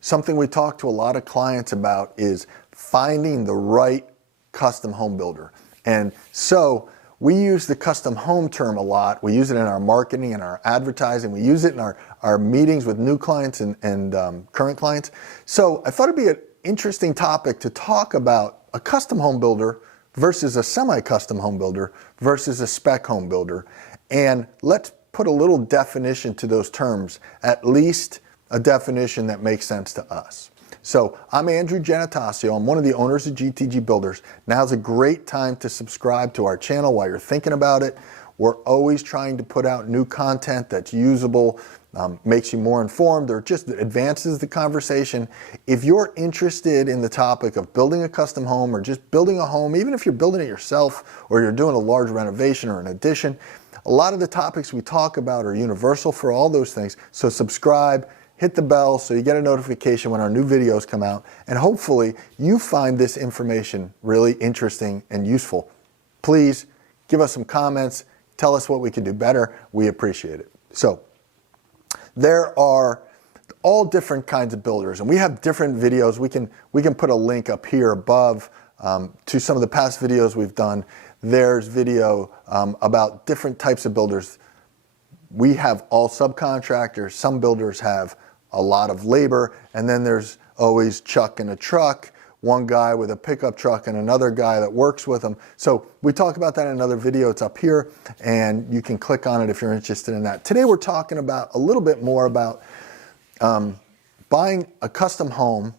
something we talk to a lot of clients about is finding the right custom home builder. And so we use the custom home term a lot. We use it in our marketing and our advertising. We use it in our meetings with new clients and current clients. So I thought it'd be an interesting topic to talk about a custom home builder versus a semi-custom home builder versus a spec home builder. And let's put a little definition to those terms, at least a definition that makes sense to us. So I'm Andrew Genatasio. I'm one of the owners of GTG Builders. Now's a great time to subscribe to our channel while you're thinking about it. We're always trying to put out new content that's usable, makes you more informed, or just advances the conversation. If you're interested in the topic of building a custom home or just building a home, even if you're building it yourself or you're doing a large renovation or an addition, a lot of the topics we talk about are universal for all those things. So subscribe, hit the bell so you get a notification when our new videos come out, and hopefully you find this information really interesting and useful. Please give us some comments, tell us what we can do better. We appreciate it. So there are all different kinds of builders, and we have different videos. We can put a link up here above to some of the past videos we've done. There's video about different types of builders. We have all subcontractors. Some builders have a lot of labor, and then there's always Chuck in a truck, one guy with a pickup truck and another guy that works with them. So we talk about that in another video. It's up here, and you can click on it if you're interested in that. Today we're talking about a little bit more about buying a custom home.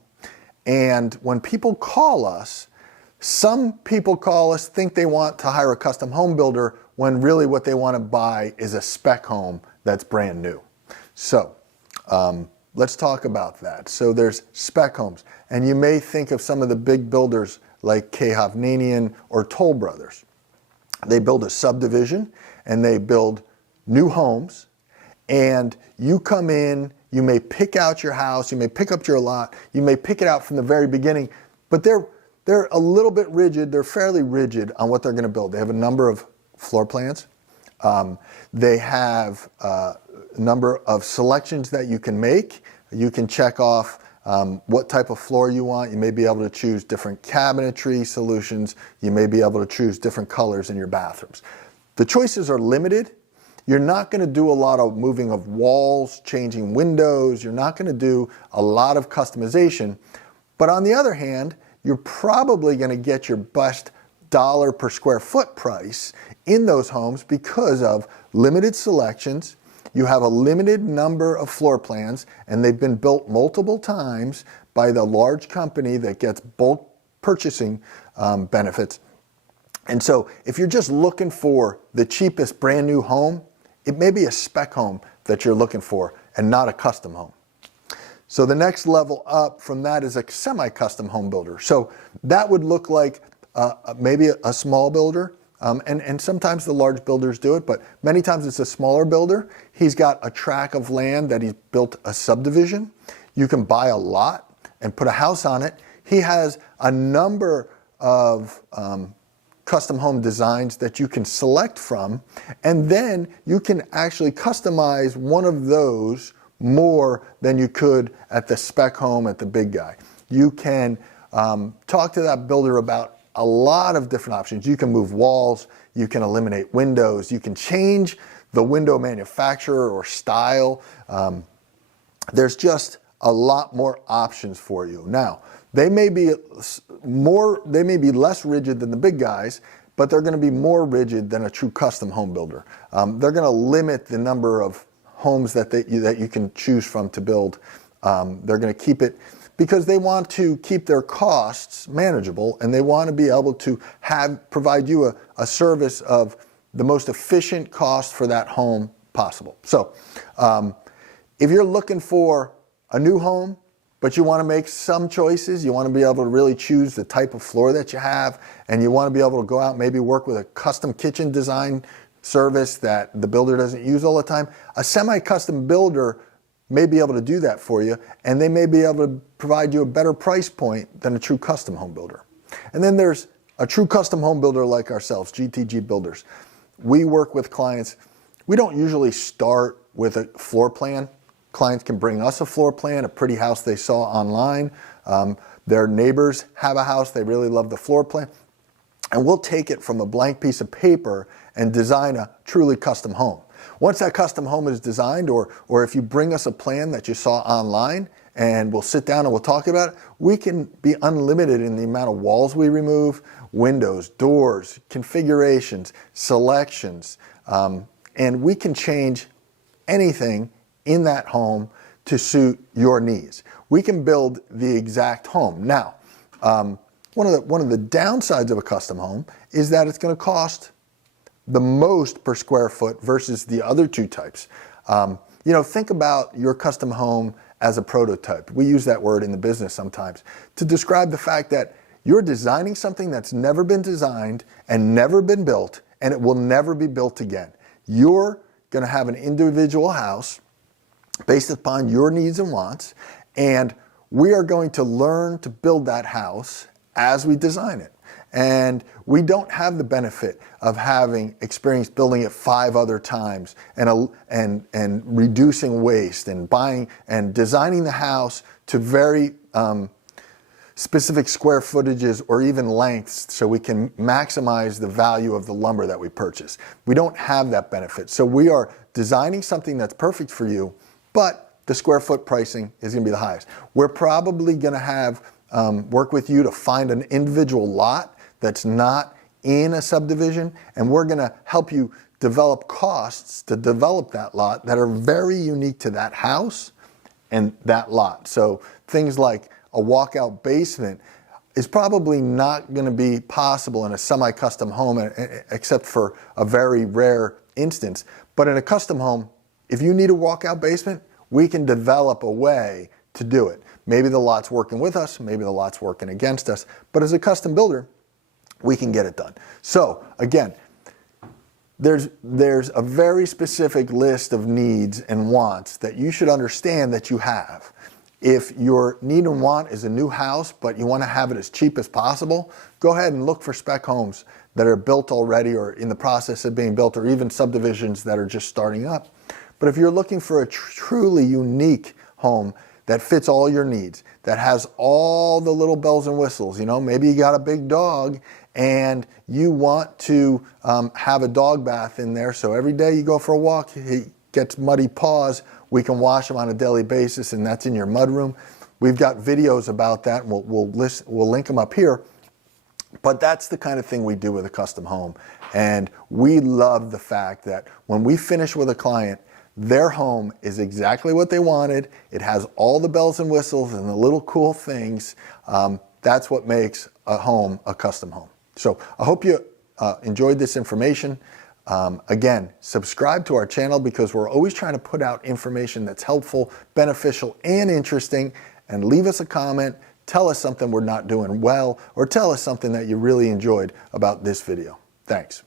And when people call us, some people call us, think they want to hire a custom home builder when really what they want to buy is a spec home that's brand new. So let's talk about that. So there's spec homes, and you may think of some of the big builders like K. Hovnanian or Toll Brothers. They build a subdivision and they build new homes, and you come in, you may pick out your house, you may pick up your lot, you may pick it out from the very beginning, but they're a little bit rigid. They're fairly rigid on what they're going to build. They have a number of floor plans. They have a number of selections that you can make. You can check off what type of floor you want. You may be able to choose different cabinetry solutions. You may be able to choose different colors in your bathrooms. The choices are limited. You're not going to do a lot of moving of walls, changing windows. You're not going to do a lot of customization. But on the other hand, you're probably going to get your best dollar per square foot price in those homes because of limited selections. You have a limited number of floor plans, and they've been built multiple times by the large company that gets bulk purchasing benefits. And so if you're just looking for the cheapest brand new home, it may be a spec home that you're looking for and not a custom home. So the next level up from that is a semi-custom home builder. So that would look like maybe a small builder, and sometimes the large builders do it, but many times it's a smaller builder. He's got a tract of land that he's built a subdivision. You can buy a lot and put a house on it. He has a number of custom home designs that you can select from, and then you can actually customize one of those more than you could at the spec home at the big guy. You can talk to that builder about a lot of different options. You can move walls, you can eliminate windows, you can change the window manufacturer or style. There's just a lot more options for you. Now, they may be less rigid than the big guys, but they're going to be more rigid than a true custom home builder. They're going to limit the number of homes that you can choose from to build. They're going to keep it because they want to keep their costs manageable, and they want to be able to provide you a service of the most efficient cost for that home possible. So if you're looking for a new home, but you want to make some choices, you want to be able to really choose the type of floor that you have, and you want to be able to go out and maybe work with a custom kitchen design service that the builder doesn't use all the time, a semi-custom builder may be able to do that for you, and they may be able to provide you a better price point than a true custom home builder. And then there's a true custom home builder like ourselves, GTG Builders. We work with clients. We don't usually start with a floor plan. Clients can bring us a floor plan, a pretty house they saw online. Their neighbors have a house, they really love the floor plan. And we'll take it from a blank piece of paper and design a truly custom home. Once that custom home is designed, or if you bring us a plan that you saw online, and we'll sit down and we'll talk about it, we can be unlimited in the amount of walls we remove, windows, doors, configurations, selections, and we can change anything in that home to suit your needs. We can build the exact home. Now, one of the downsides of a custom home is that it's going to cost the most per square foot versus the other two types. Think about your custom home as a prototype. We use that word in the business sometimes to describe the fact that you're designing something that's never been designed and never been built, and it will never be built again. You're going to have an individual house based upon your needs and wants, and we are going to learn to build that house as we design it. And we don't have the benefit of having experience building it 5 other times and reducing waste and buying and designing the house to very specific square footages or even lengths so we can maximize the value of the lumber that we purchase. We don't have that benefit. So we are designing something that's perfect for you, but the square foot pricing is going to be the highest. We're probably going to have work with you to find an individual lot that's not in a subdivision, and we're going to help you develop costs to develop that lot that are very unique to that house and that lot. So things like a walkout basement is probably not going to be possible in a semi-custom home except for a very rare instance. But in a custom home, if you need a walkout basement, we can develop a way to do it. Maybe the lot's working with us, maybe the lot's working against us, but as a custom builder, we can get it done. So again, there's a very specific list of needs and wants that you should understand that you have. If your need and want is a new house, but you want to have it as cheap as possible, go ahead and look for spec homes that are built already or in the process of being built, or even subdivisions that are just starting up. But if you're looking for a truly unique home that fits all your needs, that has all the little bells and whistles, maybe you got a big dog and you want to have a dog bath in there, so every day you go for a walk, he gets muddy paws, we can wash him on a daily basis, and that's in your mudroom. We've got videos about that, and we'll link them up here. But that's the kind of thing we do with a custom home. And we love the fact that when we finish with a client, their home is exactly what they wanted. It has all the bells and whistles and the little cool things. That's what makes a home a custom home. So I hope you enjoyed this information. Again, subscribe to our channel because we're always trying to put out information that's helpful, beneficial, and interesting. And leave us a comment. Tell us something we're not doing well, or tell us something that you really enjoyed about this video. Thanks.